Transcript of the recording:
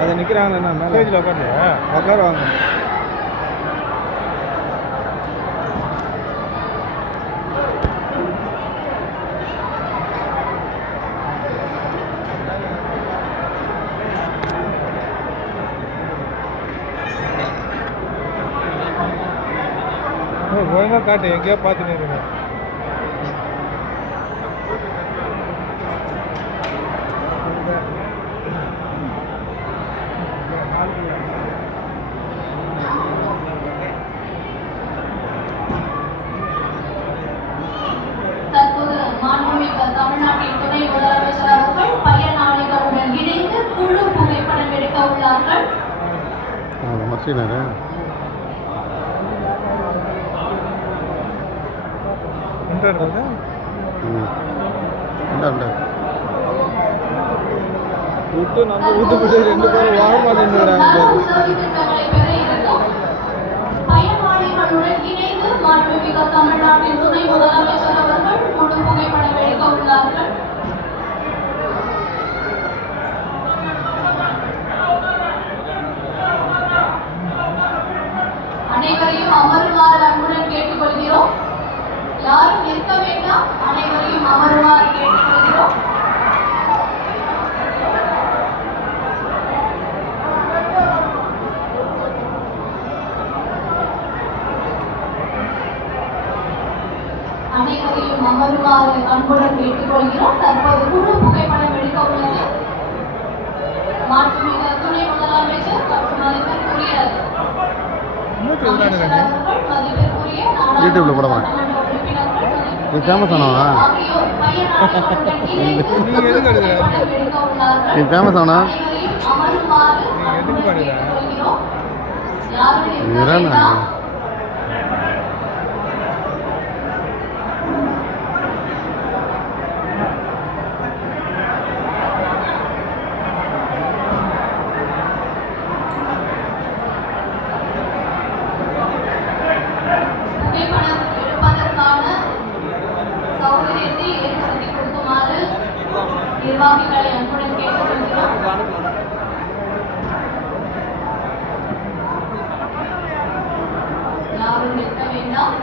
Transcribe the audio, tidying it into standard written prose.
அது நிற்கிறாங்கண்ணா மேலேஜில் உட்காருவாங்க. ஒழுங்காக காட்டு, எங்கேயோ பார்த்துன்னு இருக்கேன். தற்போது மாண்புமிகு தமிழ்நாட்டின் துணை முதலமைச்சர் அவர்கள் பயனாளிகளுடன் இணைந்து குழு புகைப்படம் எடுக்க உள்ளார்கள். ரெண்டு பேரும் வாங்க மாட்டேங்கிறாங்க. பயனாளிகளுடன் இணைந்து மாண்புமிகு தமிழ்நாட்டின் துணை முதலமைச்சர் அவர்கள் குழு புகைப்படம் எடுக்க உள்ளார்கள். அனைவரையும் அமருமாறு அன்புடன் கேட்டுக்கொள்கிறோம். யாரும் நிற்க வேண்டாம். அனைவரையும் அமருமாறு கேட்டுக்கொள்கிறோம். அனைவரையும் அமருமாறு அன்புடன் கேட்டுக்கொள்கிறோம். தற்போது குழு புகைப்படம் எடுக்க உள்ளது. மாண்புமிகு துணை முதலமைச்சர் மற்றும் மதிப்பிற்குரிய யூடியூப்ல போடவா? இது ஃபேமஸ் ஆனவா? இது ஃபேமஸ் ஆனா நிர்வாகிகளை அன்புடன் கேட்டுக்கொள்கிறோம். யாரும் நிற்க வேண்டாம்.